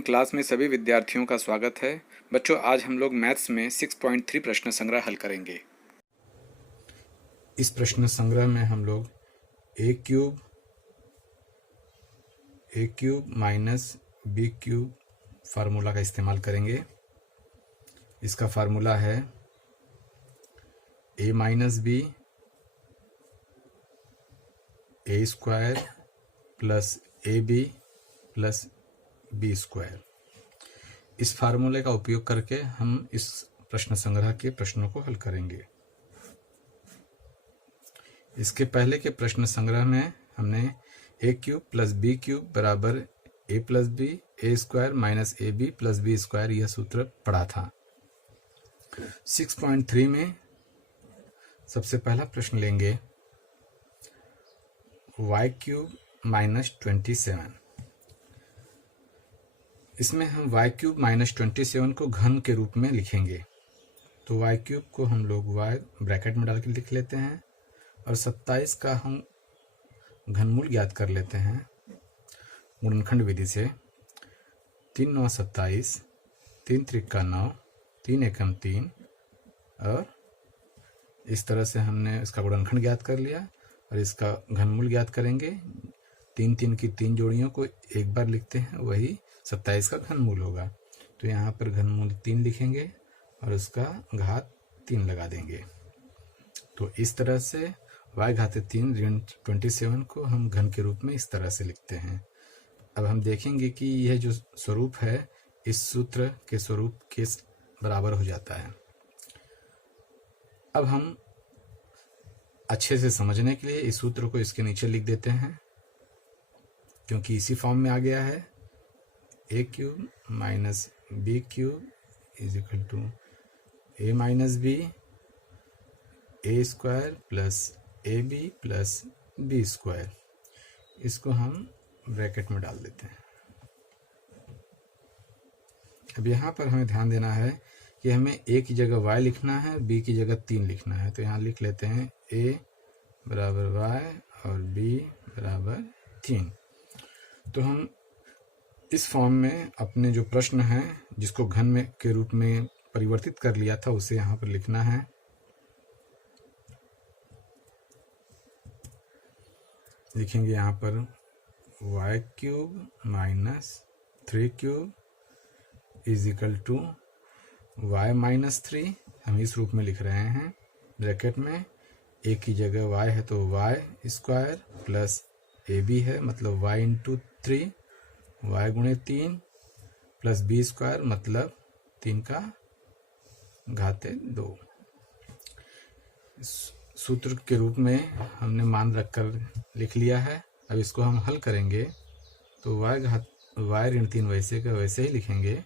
Online class में सभी विद्यार्थियों का स्वागत है। बच्चों, आज हम लोग मैथ्स में 6.3 प्रश्न संग्रह हल करेंगे। इस प्रश्न संग्रह में हम लोग a cube minus b cube formula का इस्तेमाल करेंगे। इसका फार्मूला है a minus B A square plus A B plus B square. इस फार्मूले का उपयोग करके हम इस प्रश्न संग्रह के प्रश्नों को हल करेंगे। इसके पहले के प्रश्न संग्रह में हमने a cube plus b cube बराबर a plus b A square minus a B plus B square यह सूत्र पढ़ा था। 6.3 में सबसे पहला प्रश्न लेंगे y क्यूब माइनस 27। इसमें हम y क्यूब माइनस 27 को घन के रूप में लिखेंगे। तो y क्यूब को हम लोग y ब्रैकेट में डाल के लिख लेते हैं और 27 का हम घनमूल ज्ञात कर लेते हैं गुणनखंड विधि से। 3 9 27, 3 त्रिका 9, 3 एकम 3 और इस तरह से हमने इसका गुणनखंड ज्ञात कर लिया और इसका घनमूल ज्ञात करेंगे। 3 3 की 3 जोड़ियों को एक बार लिखते हैं, वही 27 का घनमूल होगा। तो यहाँ पर घनमूल 3 लिखेंगे और उसका घात 3 लगा देंगे। तो इस तरह से y घाते 3 ऋण 27 को हम घन के रूप में इस तरह से लिखते हैं। अब हम देखेंगे कि यह जो स्वरूप है इस सूत्र के स्वरूप के बराबर हो जाता है। अब हम अच्छे से समझने के लिए इस सूत्र को इसके नीचे लिख देते हैं, क्योंकि इसी फॉर्म में आ गया है। A cube minus b cube is equal to a minus B A square plus A B plus B square. इसको हम ब्रैकेट में डाल देते हैं। अब यहाँ पर हमें ध्यान देना है कि हमें ए की जगह y लिखना है, b की जगह 3 लिखना है। तो यहाँ लिख लेते हैं a बराबर y और b बराबर 3। तो हम इस फॉर्म में अपने जो प्रश्न है जिसको घन में के रूप में परिवर्तित कर लिया था उसे यहाँ पर लिखना है। लिखेंगे यहाँ पर y cube minus 3 cube is equal to y minus 3। हम इस रूप में लिख रहे हैं ब्रैकेट में। a की जगह y है तो y स्क्वायर प्लस ए बी है मतलब y इंटू 3 y गुणे 3 प्लस बी स्क्वायर मतलब 3 का घाते 2। सूत्र के रूप में हमने मान रखकर लिख लिया है। अब इसको हम हल करेंगे तो y ऋण 3 वैसे का वैसे ही लिखेंगे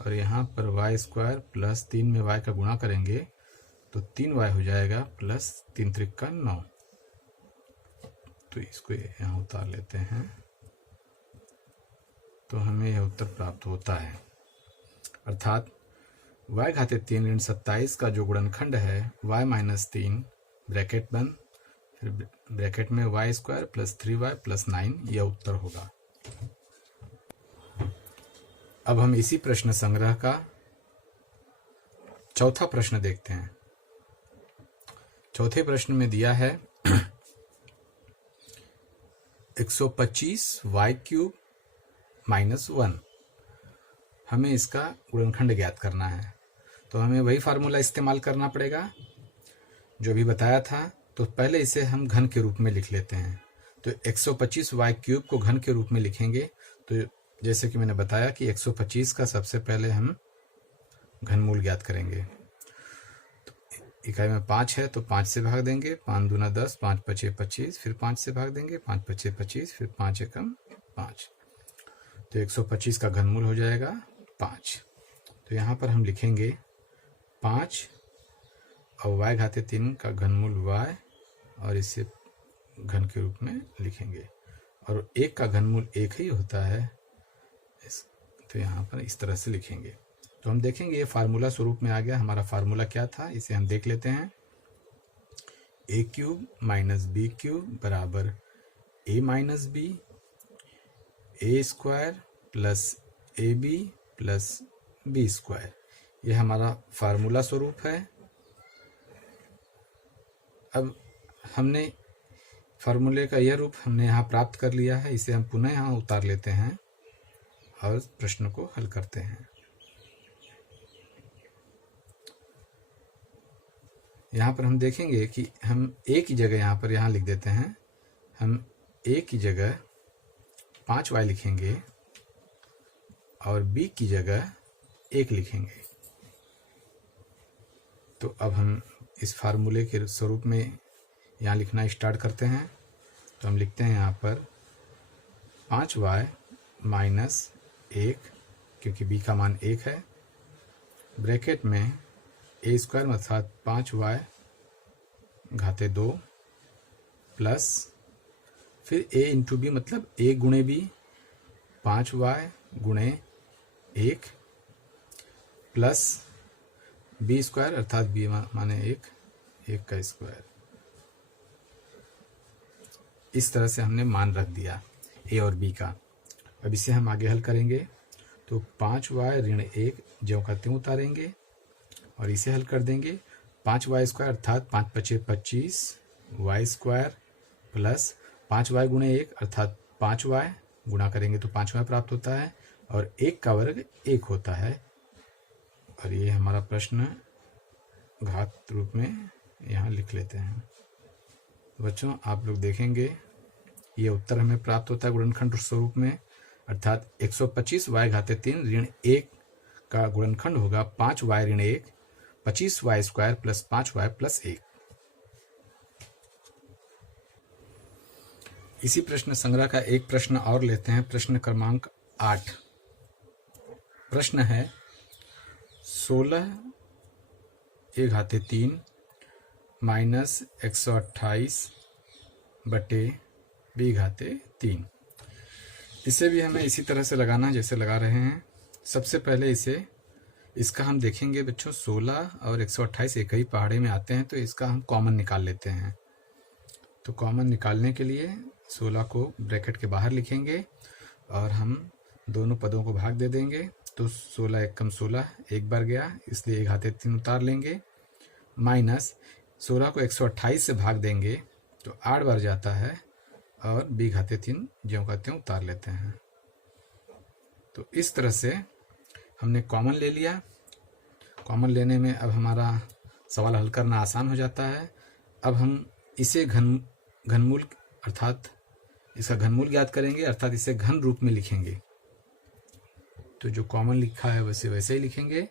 और यहाँ पर y स्क्वायर प्लस 3 में y का गुणा करेंगे तो 3y हो जाएगा प्लस 3 त्रिका 9। तो इसको यहाँ उतार लेते हैं तो हमें यह उत्तर प्राप्त होता है। अर्थात y घाते 3 ऋण 27 का जो गुणनखंड है y माइनस 3 ब्रैकेट बंद फिर ब्रैकेट में y square plus 3y plus 9 यह उत्तर होगा। अब हम इसी प्रश्न संग्रह का चौथा प्रश्न देखते हैं। चौथे प्रश्न में दिया है 125 y क्यूब माइनस 1। हमें इसका गुणनखंड ज्ञात करना है तो हमें वही फार्मूला इस्तेमाल करना पड़ेगा जो भी बताया था। तो पहले इसे हम घन के रूप में लिख लेते हैं। तो 125 y क्यूब को घन के रूप में लिखेंगे तो जैसे कि मैंने बताया कि 125 का सबसे पहले हम घनमूल ज्ञात करेंगे। तो इकाई में 5 है तो 5 से भाग देंगे, 5 दूना 10, 5 पचे 25, फिर 5 से भाग देंगे, 5 पचे 25, फिर 5 एकम 5। तो 125 का घनमूल हो जाएगा 5। तो यहाँ पर हम लिखेंगे 5 और y घाते 3 का घनमूल y और इसे घन के रूप में लिखेंगे और 1 का घनमूल 1 ही होता है। तो यहाँ पर इस तरह से लिखेंगे। तो हम देखेंगे ये फार्मूला स्वरूप में आ गया। हमारा फार्मूला क्या था इसे हम देख लेते हैं। A cube minus b cube बराबर a minus B A square plus A B plus B square, यह हमारा फार्मूला स्वरूप है। अब हमने फार्मूले का यह रूप हमने यहाँ प्राप्त कर लिया है, इसे हम पुनः यहाँ उतार लेते हैं और प्रश्न को हल करते हैं। यहाँ पर हम देखेंगे कि हम ए की जगह यहाँ लिख देते हैं, हम ए की जगह 5y लिखेंगे और बी की जगह 1 लिखेंगे। तो अब हम इस फार्मूले के स्वरूप में यहाँ लिखना स्टार्ट करते हैं। तो हम लिखते हैं यहाँ पर 5y माइनस 1, क्योंकि b का मान 1 है, ब्रैकेट में ए स्क्वायर अर्थात 5y घाते 2 प्लस फिर a इंटू बी मतलब a गुणे बी, 5y गुणे 1 प्लस बी स्क्वायर अर्थात बी माने 1 का स्क्वायर। इस तरह से हमने मान रख दिया a और b का। अब इसे हम आगे हल करेंगे। तो 5y ऋण 1 ज्यों का त्यों उतारेंगे और इसे हल कर देंगे। 5y स्क्वायर अर्थात 5 पचे 25 y स्क्वायर प्लस 5y गुणे 1 अर्थात 5y गुणा करेंगे तो 5y प्राप्त होता है और 1 का वर्ग 1 होता है। और ये हमारा प्रश्न घात रूप में यहाँ लिख लेते हैं। बच्चों आप लोग देखेंगे ये उत्तर हमें प्राप्त होता है गुणनखंड स्वरूप में, अर्थात 125y घाते 3 ऋण 1 का गुणनखंड होगा 5y ऋण 1 25y square plus 5y plus 1। इसी प्रश्न संग्रह का एक प्रश्न और लेते हैं, प्रश्न क्रमांक 8। प्रश्न है 16 a घाते 3 माइनस 128 बटे b घाते 3। इसे भी हमें इसी तरह से लगाना जैसे लगा रहे हैं। सबसे पहले इसका हम देखेंगे बच्चों, 16 और 128 एक ही पहाड़े में आते हैं, तो इसका हम कॉमन निकाल लेते हैं। तो कॉमन निकालने के लिए 16 को ब्रैकेट के बाहर लिखेंगे और हम दोनों पदों को भाग दे देंगे। तो 16 एकम 16 एक बार गया, इसलिए 1 घाते 3 उतार लेंगे, माइनस 16 को 128 से भाग देंगे तो 8 बार जाता है और b घाते 3 ज्यों का त्यों उतार लेते हैं। तो इस तरह से हमने कॉमन ले लिया। कॉमन लेने में अब हमारा सवाल हल करना आसान हो जाता है। अब हम इसे घनमूल अर्थात इसका घनमूल ज्ञात करेंगे, अर्थात इसे घन रूप में लिखेंगे। तो जो कॉमन लिखा है वैसे ही लिखेंगे।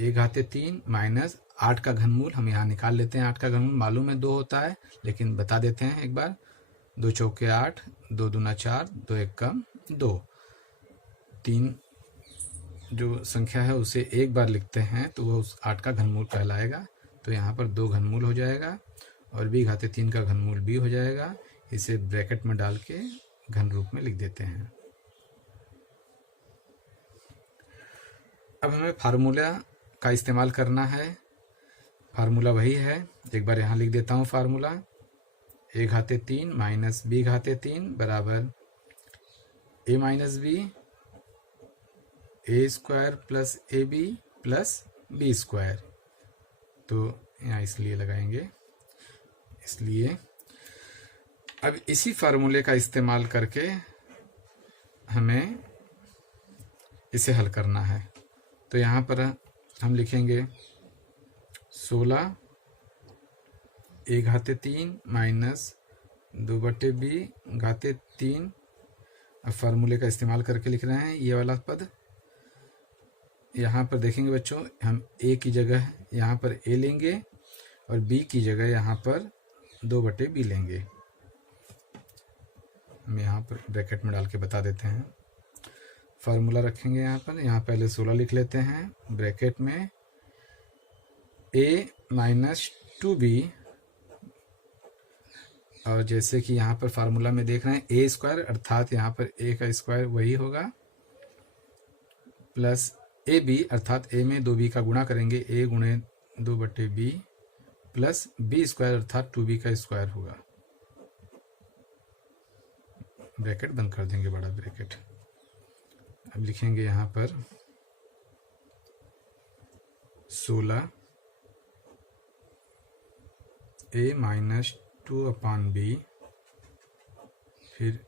1 घाते 3 माइनस 8 का घनमूल हम यहाँ निकाल लेते हैं। 8 का घनमूल मालूम है 2 होता है, लेकिन बता देते हैं एक बार। 2 चौके 8, 2 दूना 4, 2 एकम 2। 3 जो संख्या है उसे एक बार लिखते हैं तो वो उस 8 का घनमूल कहलाएगा। तो यहाँ पर 2 घनमूल हो जाएगा और b घाते 3 का घनमूल b हो जाएगा। इसे ब्रैकेट में डाल के घन रूप में लिख देते हैं। अब हमें फार्मूला का इस्तेमाल करना है। फार्मूला वही है, एक बार यहाँ लिख देता हूँ फार्मूला। 1 घाते 3 माइनस b घाते 3 बराबर a minus B, A square plus A B plus B square. तो यहाँ इसलिए लगाएंगे, इसलिए अब इसी फार्मूले का इस्तेमाल करके हमें इसे हल करना है। तो यहाँ पर हम लिखेंगे 16 a घाते 3 माइनस 2 बटे b घाते 3। अब फार्मूले का इस्तेमाल करके लिख रहे हैं ये वाला पद। यहाँ पर देखेंगे बच्चों, हम a की जगह यहाँ पर a लेंगे और b की जगह यहाँ पर 2 बटे b लेंगे। हम यहाँ पर ब्रैकेट में डाल के बता देते हैं। फार्मूला रखेंगे यहाँ पर, यहाँ पहले 16 लिख लेते हैं ब्रैकेट में, a माइनस 2b, और जैसे कि यहाँ पर फार्मूला में देख रहे हैं a स्क्वायर अर्थात यहाँ पर a का स्क्वायर वही होगा, प्लस ए बी अर्थात a में 2b का गुणा करेंगे, a गुणे 2 बटे b प्लस b स्क्वायर अर्थात 2b का स्क्वायर होगा। ब्रैकेट बंद कर देंगे, बड़ा ब्रैकेट। अब लिखेंगे यहाँ पर 16 a माइनस 2/b, फिर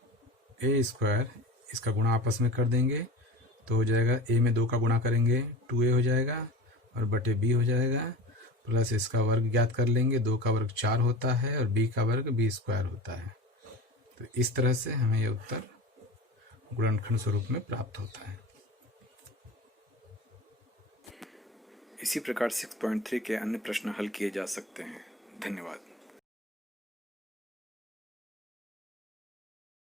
a स्क्वायर, इसका गुणा आपस में कर देंगे तो हो जाएगा a में 2 का गुणा करेंगे 2a हो जाएगा और बटे b हो जाएगा, प्लस इसका वर्ग ज्ञात कर लेंगे, 2 का वर्ग 4 होता है और b का वर्ग b स्क्वायर होता है। तो इस तरह से हमें यह उत्तर गुणनखंड स्वरूप में प्राप्त होता है। इसी प्रकार 6.3 के अन्य प्रश्न हल किए जा सकते हैं। धन्यवाद।